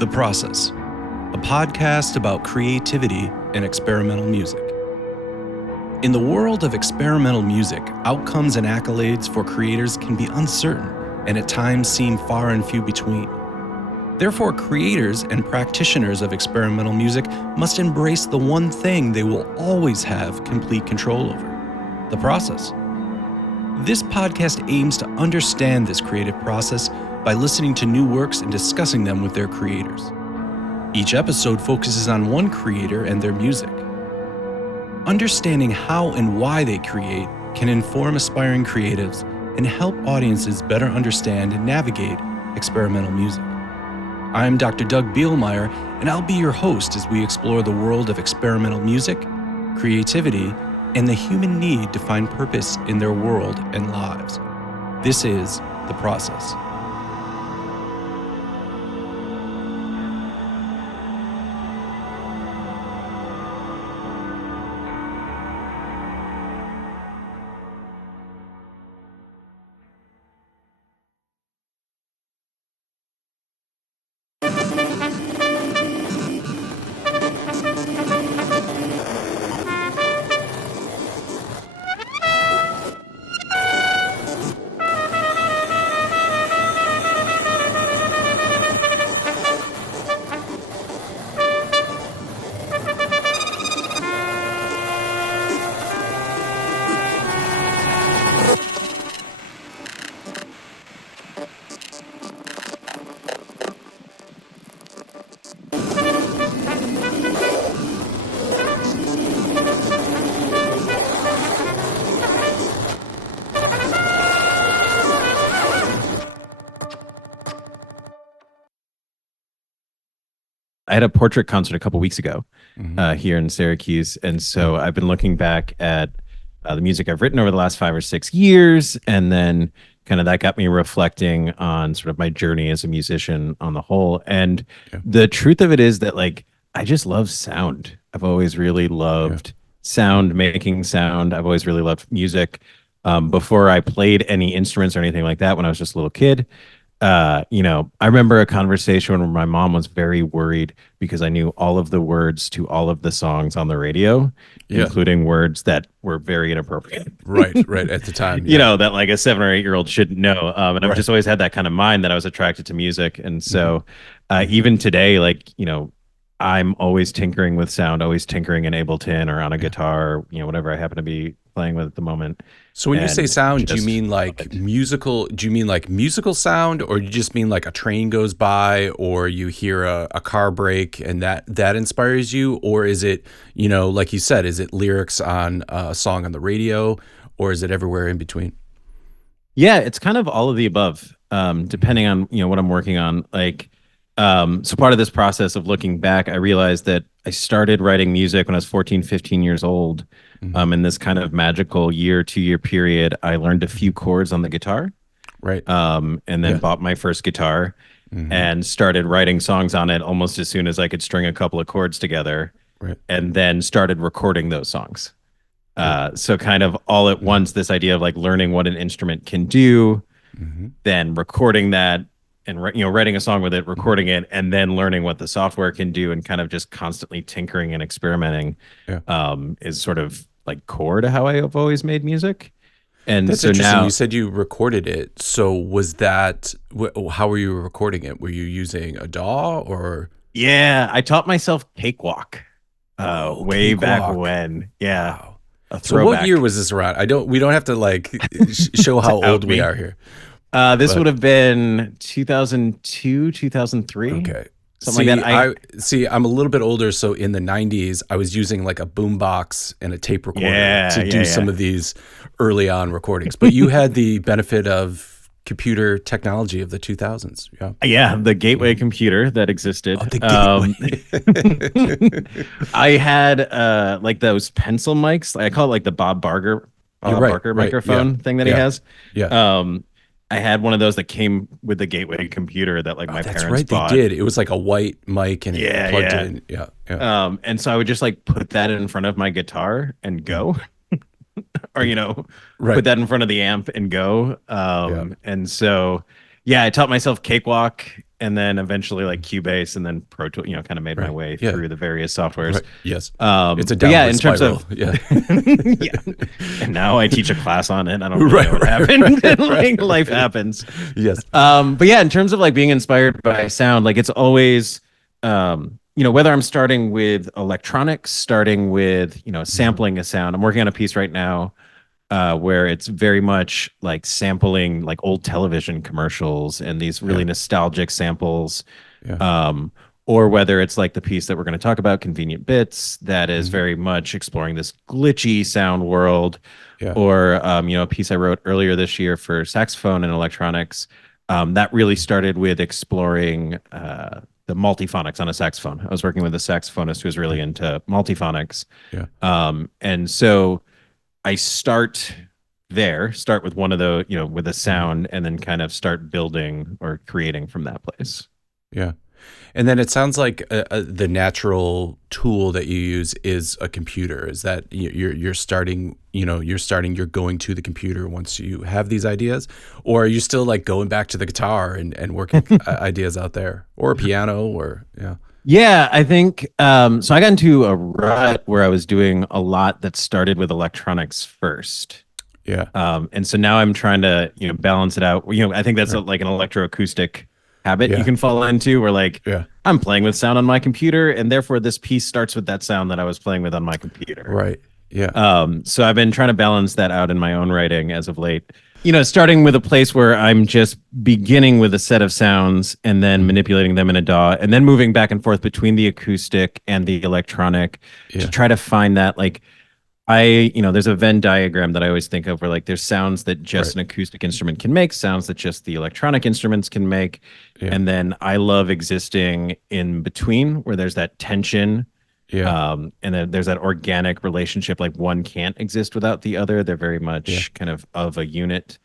The Process, a podcast about creativity and experimental music. In the world of experimental music, outcomes and accolades for creators can be uncertain and at times seem far and few between. Therefore, creators and practitioners of experimental music must embrace the one thing they will always have complete control over: the process. This podcast aims to understand this creative process by listening to new works and discussing them with their creators. Each episode focuses on one creator and their music. Understanding how and why they create can inform aspiring creatives and help audiences better understand and navigate experimental music. I'm Dr. Doug Bielmeyer, and I'll be your host as we explore the world of experimental music, creativity, and the human need to find purpose in their world and lives. This is The Process. I had a portrait concert a couple weeks ago here in Syracuse. And so I've been looking back at the music I've written over the last 5 or 6 years. And then kind of that got me reflecting on sort of my journey as a musician on the whole. And the truth of it is that, like, I just love sound. I've always really loved sound, making sound. I've always really loved music. Before I played any instruments or anything like that, when I was just a little kid, I remember a conversation where my mom was very worried because I knew all of the words to all of the songs on the radio, including words that were very inappropriate. Right at the time. That like a 7 or 8 year old shouldn't know. And I've just always had that kind of mind that I was attracted to music. And so even today, I'm always tinkering with sound, always tinkering in Ableton or on a guitar, whatever I happen to be playing with at the moment. So when you say sound, do you mean like musical? Do you mean like musical sound, or do you just mean like a train goes by, or you hear a car brake and that inspires you, or is it, like you said, is it lyrics on a song on the radio, or is it everywhere in between? Yeah, it's kind of all of the above, depending on what I'm working on. So part of this process of looking back, I realized that I started writing music when I was 14, 15 years old. In this kind of magical 2-year period, I learned a few chords on the guitar. Right. And then bought my first guitar and started writing songs on it almost as soon as I could string a couple of chords together. Right. And then started recording those songs. So kind of all at once, this idea of like learning what an instrument can do, then recording that, and writing a song with it, recording it, and then learning what the software can do, and kind of just constantly tinkering and experimenting is sort of like core to how I have always made music. And that's so interesting. now You said you recorded it. So was that, how were you recording it? Were you using a DAW or? Yeah, I taught myself Cakewalk way back when. Yeah. Wow. So what year was this around? We don't have to like show how old we are here. This would have been 2002, 2003. Okay. Something like that. I'm a little bit older, so in the 90s, I was using like a boombox and a tape recorder to do some of these early on recordings. But you had the benefit of computer technology of the 2000s. Yeah, the gateway computer that existed. Oh, the gateway. I had like those pencil mics. I call it like the Bob Barker microphone thing that he has. Yeah. I had one of those that came with the gateway computer that like my parents bought. They did. It was like a white mic and it plugged in. Yeah. And so I would just like put that in front of my guitar and go. Or put that in front of the amp and go. And so I taught myself Cakewalk and then eventually like Cubase, and then Pro Tool. Kind of made my way through the various softwares. Right. Yes. It's a downward in terms spiral. of And now I teach a class on it. I don't really know what happened. Like life happens. Yes. But yeah, in terms of like being inspired by sound, like it's always whether I'm starting with electronics, starting with sampling a sound. I'm working on a piece right now where it's very much like sampling like old television commercials and these really nostalgic samples. Or whether it's like the piece that we're going to talk about, Convenient Bits, that is very much exploring this glitchy sound world. Or a piece I wrote earlier this year for saxophone and electronics that really started with exploring the multiphonics on a saxophone. I was working with a saxophonist who was really into multiphonics. And so I start with one of the, with a sound, and then kind of start building or creating from that place. Yeah. And then it sounds like the natural tool that you use is a computer. Is that you're going to the computer once you have these ideas, or are you still like going back to the guitar and working ideas out there, or a piano, or Yeah, I think so. I got into a rut where I was doing a lot that started with electronics first. And so now I'm trying to balance it out. I think that's like an electroacoustic habit you can fall into, where like I'm playing with sound on my computer, and therefore this piece starts with that sound that I was playing with on my computer. Right. Yeah. So I've been trying to balance that out in my own writing as of late. Starting with a place where I'm just beginning with a set of sounds and then manipulating them in a DAW, and then moving back and forth between the acoustic and the electronic to try to find that like there's a Venn diagram that I always think of where like there's sounds that just an acoustic instrument can make, sounds that just the electronic instruments can make. And then I love existing in between where there's that tension. And then there's that organic relationship, like one can't exist without the other. They're very much kind of a unit.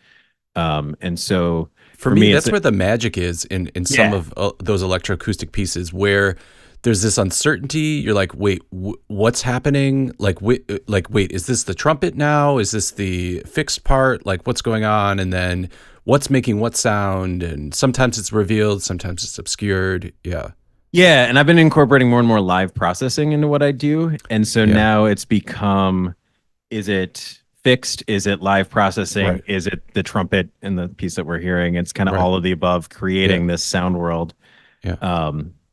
And so for me that's where the magic is in some of those electroacoustic pieces, where there's this uncertainty. You're like, wait, what's happening? Like, wait, is this the trumpet now? Is this the fixed part? Like, what's going on? And then what's making what sound? And sometimes it's revealed, sometimes it's obscured. Yeah, and I've been incorporating more and more live processing into what I do. And so now it's become, is it fixed? Is it live processing? Is it the trumpet in the piece that we're hearing? It's kind of all of the above, creating this sound world.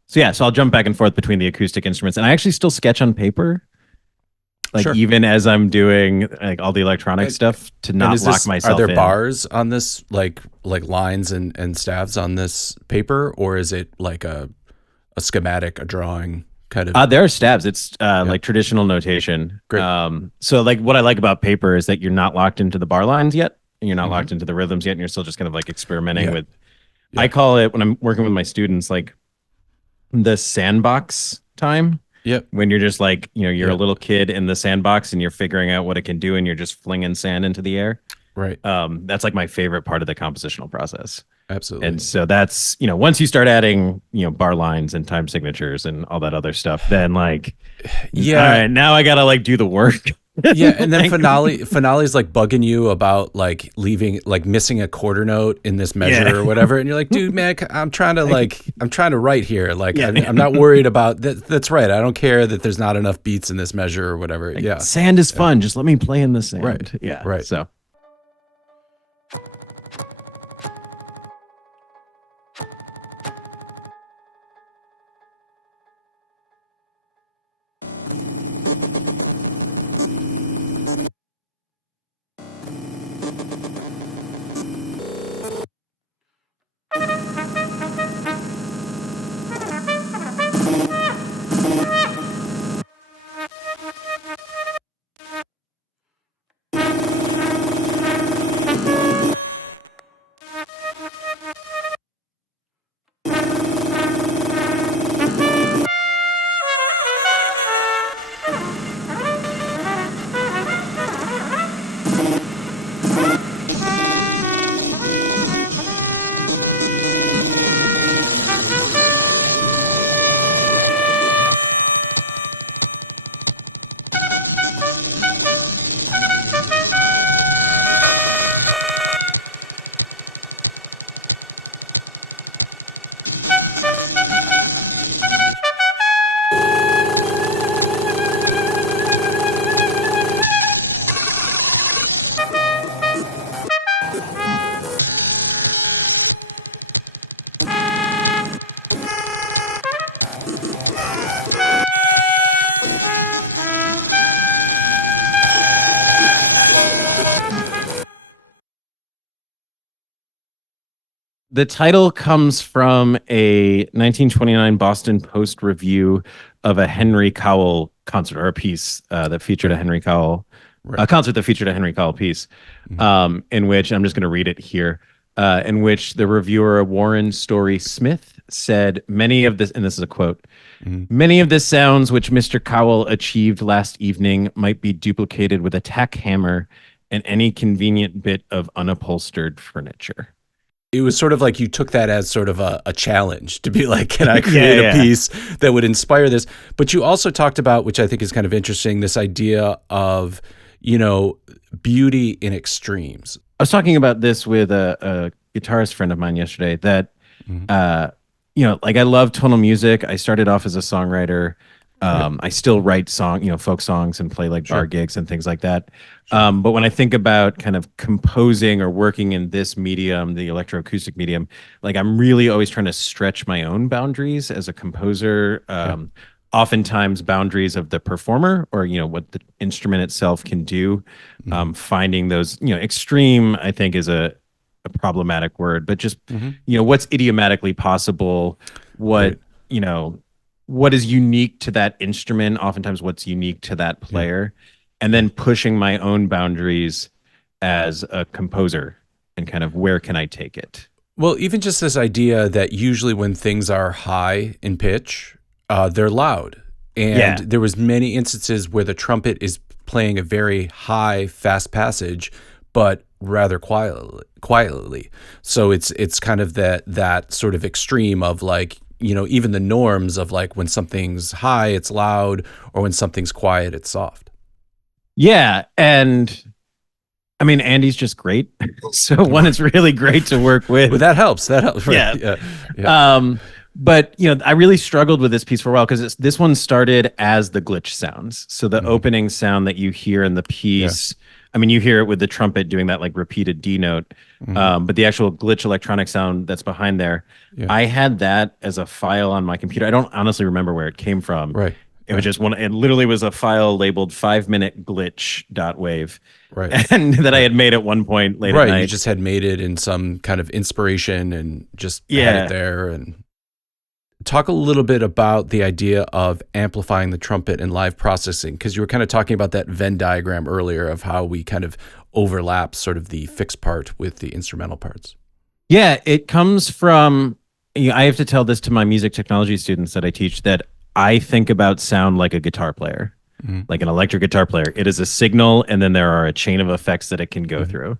So I'll jump back and forth between the acoustic instruments, and I actually still sketch on paper, like even as I'm doing like all the electronic stuff, to not lock myself in. Are there bars on this, like lines and staves on this paper, or is it like a schematic, a drawing kind of? There are stabs. It's like traditional notation. Great. So like what I like about paper is that you're not locked into the bar lines yet, and you're not locked into the rhythms yet, and you're still just kind of like experimenting with. I call it, when I'm working with my students, like the sandbox time. When you're just like, you're a little kid in the sandbox and you're figuring out what it can do, and you're just flinging sand into the air. Right. That's like my favorite part of the compositional process. Absolutely. And so that's, once you start adding, bar lines and time signatures and all that other stuff, then like, all right, now I gotta like do the work. And then finale's like bugging you about like missing a quarter note in this measure or whatever, and you're like, dude, man, I'm trying to write here, like I'm not worried about that. That's right, I don't care that there's not enough beats in this measure or whatever. Like, sand is fun, just let me play in the sand. Right. So The title comes from a 1929 Boston Post review of a Henry Cowell concert, or a piece that featured a Henry Cowell, a concert that featured a Henry Cowell piece, in which, I'm just going to read it here, in which the reviewer Warren Story Smith said, many of this, and this is a quote, many of the sounds which Mr. Cowell achieved last evening might be duplicated with a tack hammer and any convenient bit of unupholstered furniture. It was sort of like you took that as sort of a challenge to be like, can I create a piece that would inspire this? But you also talked about, which I think is kind of interesting, this idea of, beauty in extremes. I was talking about this with a guitarist friend of mine yesterday that, like I love tonal music. I started off as a songwriter. I still write folk songs and play like bar gigs and things like that. But when I think about kind of composing or working in this medium, the electroacoustic medium, like I'm really always trying to stretch my own boundaries as a composer. Oftentimes boundaries of the performer or, what the instrument itself can do. Finding those, extreme, I think is a problematic word, but just, what's idiomatically possible, what is unique to that instrument, oftentimes what's unique to that player, and then pushing my own boundaries as a composer and kind of where can I take it? Well, even just this idea that usually when things are high in pitch, they're loud. And there was many instances where the trumpet is playing a very high, fast passage, but rather quietly. So it's kind of that sort of extreme of like, even the norms of like when something's high, it's loud, or when something's quiet, it's soft. Yeah. And I mean, Andy's just great. So one, it's really great to work with. But that helps. Right? Yeah. But, I really struggled with this piece for a while because this one started as the glitch sounds. So the opening sound that you hear in the piece, I mean, you hear it with the trumpet doing that like repeated D note, but the actual glitch electronic sound that's behind there, I had that as a file on my computer. I don't honestly remember where it came from. Right. It was just it literally was a file labeled 5-minute glitch.wave. Right. And that I had made at one point late at night. You just had made it in some kind of inspiration and just had it there. And talk a little bit about the idea of amplifying the trumpet and live processing, because you were kind of talking about that Venn diagram earlier of how we kind of overlap sort of the fixed part with the instrumental parts. Yeah, it comes from, I have to tell this to my music technology students that I teach, that I think about sound like a guitar player, like an electric guitar player. It is a signal, and then there are a chain of effects that it can go through.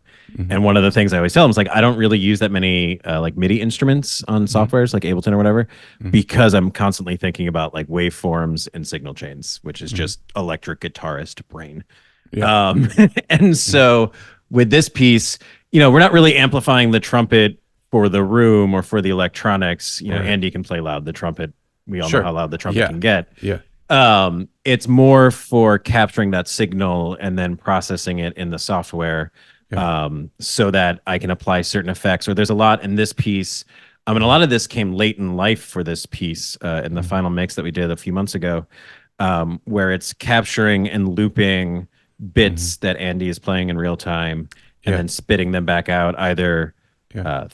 And one of the things I always tell them is like, I don't really use that many like MIDI instruments on softwares like Ableton or whatever, because I'm constantly thinking about like waveforms and signal chains, which is just electric guitarist brain. And so with this piece, we're not really amplifying the trumpet for the room or for the electronics. Andy can play loud. The trumpet, we all know how loud the trumpet can get. It's more for capturing that signal and then processing it in the software, so that I can apply certain effects. Or there's a lot in this piece. And a lot of this came late in life for this piece in the final mix that we did a few months ago, where it's capturing and looping bits that Andy is playing in real time and then spitting them back out either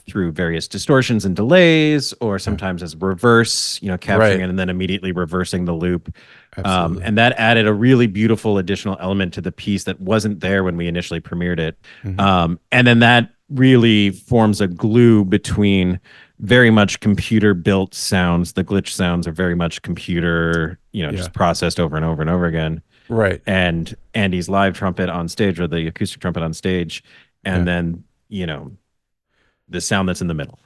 through various distortions and delays, or sometimes as reverse, capturing it and then immediately reversing the loop. And that added a really beautiful additional element to the piece that wasn't there when we initially premiered it. And then that really forms a glue between very much computer built sounds. The glitch sounds are very much computer, just processed over and over and over again. Right. And Andy's live trumpet on stage, or the acoustic trumpet on stage. And then, the sound that's in the middle.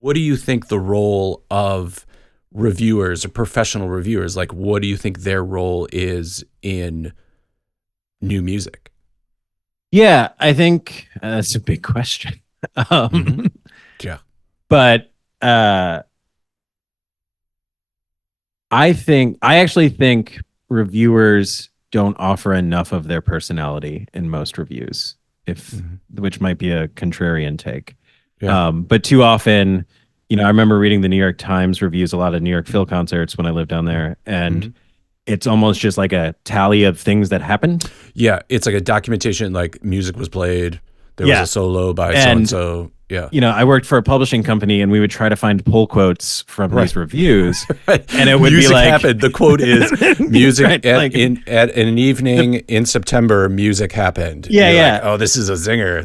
What do you think the role of reviewers or professional reviewers, like what do you think their role is in new music? Yeah, I think that's a big question. Mm-hmm. Yeah. But I actually think reviewers don't offer enough of their personality in most reviews, which might be a contrarian take. Yeah. But too often, I remember reading the New York Times reviews, a lot of New York Phil concerts when I lived down there, and it's almost just like a tally of things that happened. Yeah, it's like a documentation, like music was played, there was a solo by so-and-so. Yeah. I worked for a publishing company, and we would try to find pull quotes from these reviews. And it would music be like, happened. The quote is music at an evening in September, music happened. Yeah, You're yeah. like, oh, this is a zinger.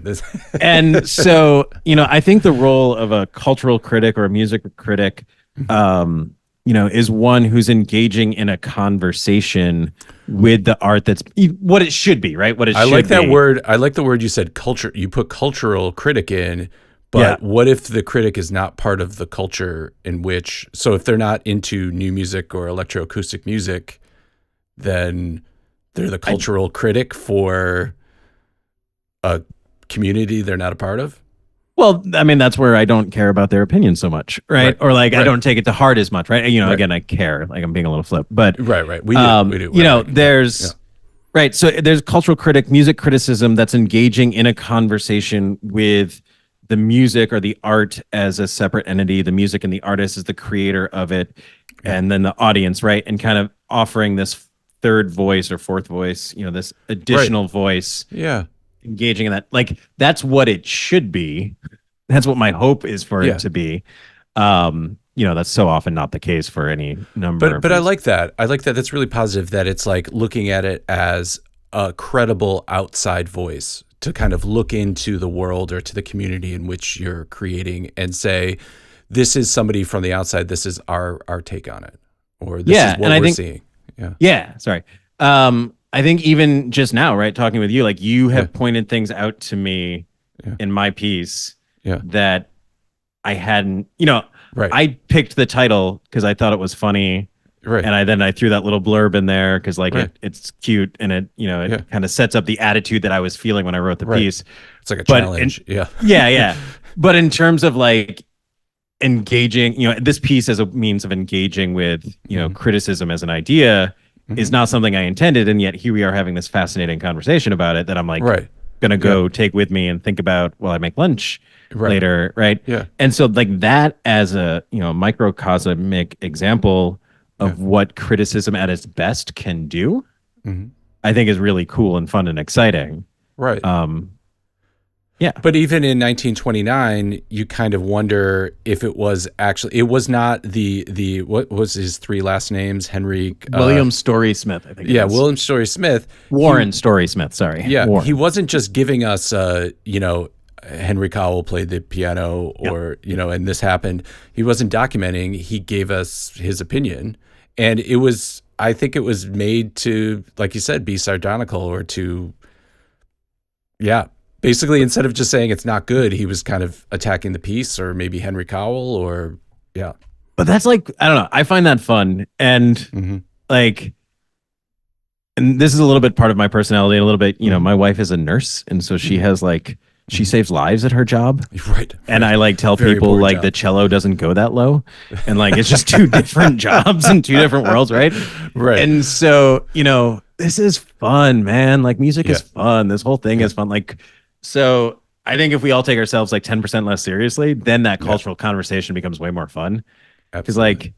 And so, I think the role of a cultural critic or a music critic, is one who's engaging in a conversation with the art that's what it should be, right? What it should be. I like that word. I like the word you said, culture. You put cultural critic in. But what if the critic is not part of the culture in which, so if they're not into new music or electroacoustic music, then they're the cultural critic for a community they're not a part of? Well, I mean, that's where I don't care about their opinion so much, right? Or like, I don't take it to heart as much, right? Again, I care, like I'm being a little flip, but right. We do. There's, right. So there's cultural critic, music criticism that's engaging in a conversation with the music or the art as a separate entity, the music and the artist is the creator of it, and then the audience, right? And kind of offering this third voice or fourth voice, this additional voice. Yeah. Engaging in that. Like, that's what it should be. That's what my hope is for it to be. That's so often not the case for any number But I like that. I like that. That's really positive that it's like looking at it as a credible outside voice to kind of look into the world or to the community in which you're creating and say, this is somebody from the outside. This is our take on it, or this is what we're seeing. Yeah. Sorry. I think even just now, right, talking with you, like you have pointed things out to me in my piece that I hadn't, I picked the title because I thought it was funny. Right. And I threw that little blurb in there because it's cute and it kind of sets up the attitude that I was feeling when I wrote the piece. It's like a challenge. Yeah. But in terms of like engaging, this piece as a means of engaging with, criticism as an idea is not something I intended. And yet here we are having this fascinating conversation about it that I'm like going to go take with me and think about while I make lunch later. Right. Yeah. And so like that as a, microcosmic example of what criticism at its best can do, I think is really cool and fun and exciting. Right. Yeah. But even in 1929, you kind of wonder if it was not the what was his three last names? William Story Smith, I think. Yeah, William Story Smith. Warren Story Smith, sorry. Yeah, Warren. He wasn't just giving us, Henry Cowell played the piano or, and this happened. He wasn't documenting. He gave us his opinion. And I think it was made to, like you said, be sardonical or to, basically, instead of just saying it's not good, he was kind of attacking the piece or maybe Henry Cowell or, But that's like, I don't know. I find that fun. And and this is a little bit part of my personality, a little bit, my wife is a nurse. And so she has she saves lives at her job. Right. And I tell people the cello doesn't go that low. And it's just two different jobs in two different worlds, right? Right. And so, this is fun, man. Music is fun. This whole thing is fun. So I think if we all take ourselves 10% less seriously, then that cultural conversation becomes way more fun. Because I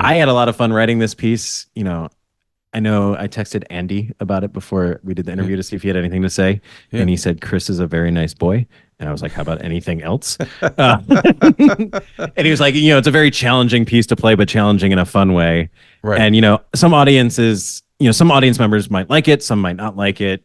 had a lot of fun writing this piece. I know I texted Andy about it before we did the interview to see if he had anything to say. Yeah. And he said, Chris is a very nice boy. And I was like, how about anything else? And he was like, it's a very challenging piece to play, but challenging in a fun way. Right. And, some audiences, some audience members might like it. Some might not like it.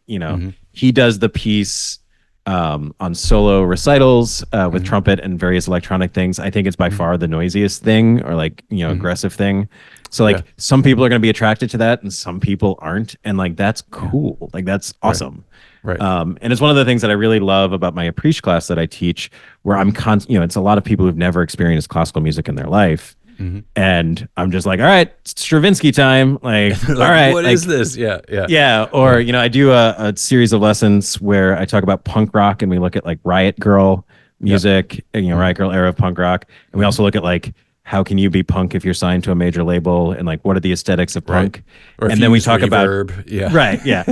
He does the piece on solo recitals with trumpet and various electronic things. I think it's by far the noisiest thing, or like, aggressive thing. So like some people are going to be attracted to that and some people aren't. And like, that's cool. Like that's awesome. Right. And it's one of the things that I really love about my appreciation class that I teach, where I'm it's a lot of people who've never experienced classical music in their life. And I'm just like, all right, it's Stravinsky time. Like, all right, what is this? Yeah. Or, I do a series of lessons where I talk about punk rock and we look at like Riot Girl music, Riot Girl era of punk rock. And we also look at like, how can you be punk if you're signed to a major label, and like, what are the aesthetics of punk? Or and then we talk reverb. Right. Yeah.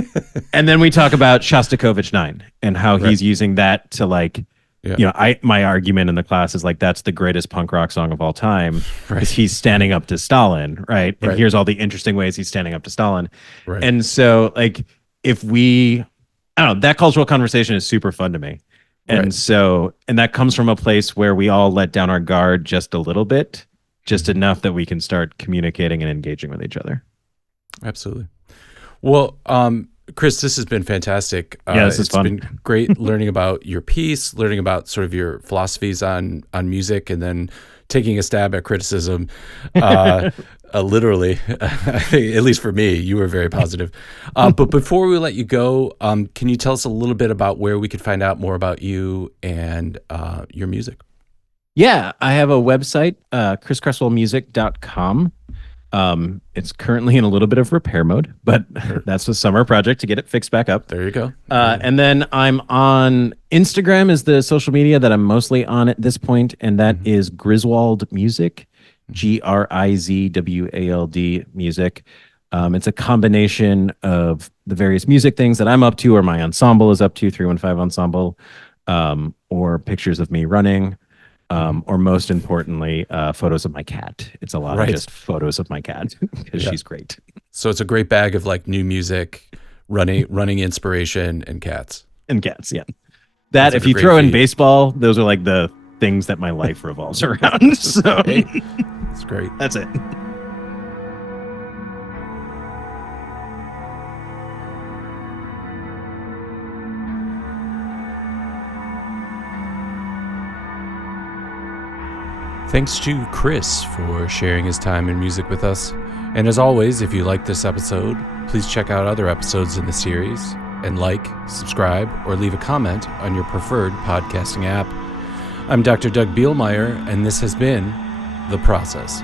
And then we talk about Shostakovich 9 and how he's using that to like, my argument in the class is like, that's the greatest punk rock song of all time, because he's standing up to Stalin, right? And here's all the interesting ways he's standing up to Stalin. Right. And so like, I don't know, that cultural conversation is super fun to me. And so, and that comes from a place where we all let down our guard just a little bit, just enough that we can start communicating and engaging with each other. Absolutely. Well, Chris, this has been fantastic. This is fun. It's been great learning about your piece, learning about sort of your philosophies on music, and then taking a stab at criticism. Literally, I think, at least for me, you were very positive. But before we let you go, can you tell us a little bit about where we could find out more about you and your music? Yeah, I have a website, chriscresswellmusic.com. It's currently in a little bit of repair mode, but that's a summer project to get it fixed back up. There you go. And then I'm on Instagram is the social media that I'm mostly on at this point, and that is Griswold Music, GRIZWALD Music. It's a combination of the various music things that I'm up to, or my ensemble is up to, 315 Ensemble, or pictures of me running. Or most importantly, photos of my cat. It's a lot of just photos of my cat because she's great. So it's a great bag of like new music, running inspiration, and cats. And cats, yeah. That, if you throw in baseball, those are like the things that my life revolves around. So it's great. That's it. Thanks to Chris for sharing his time and music with us. And as always, if you like this episode, please check out other episodes in the series and like, subscribe, or leave a comment on your preferred podcasting app. I'm Dr. Doug Bielmeyer, and this has been The Process.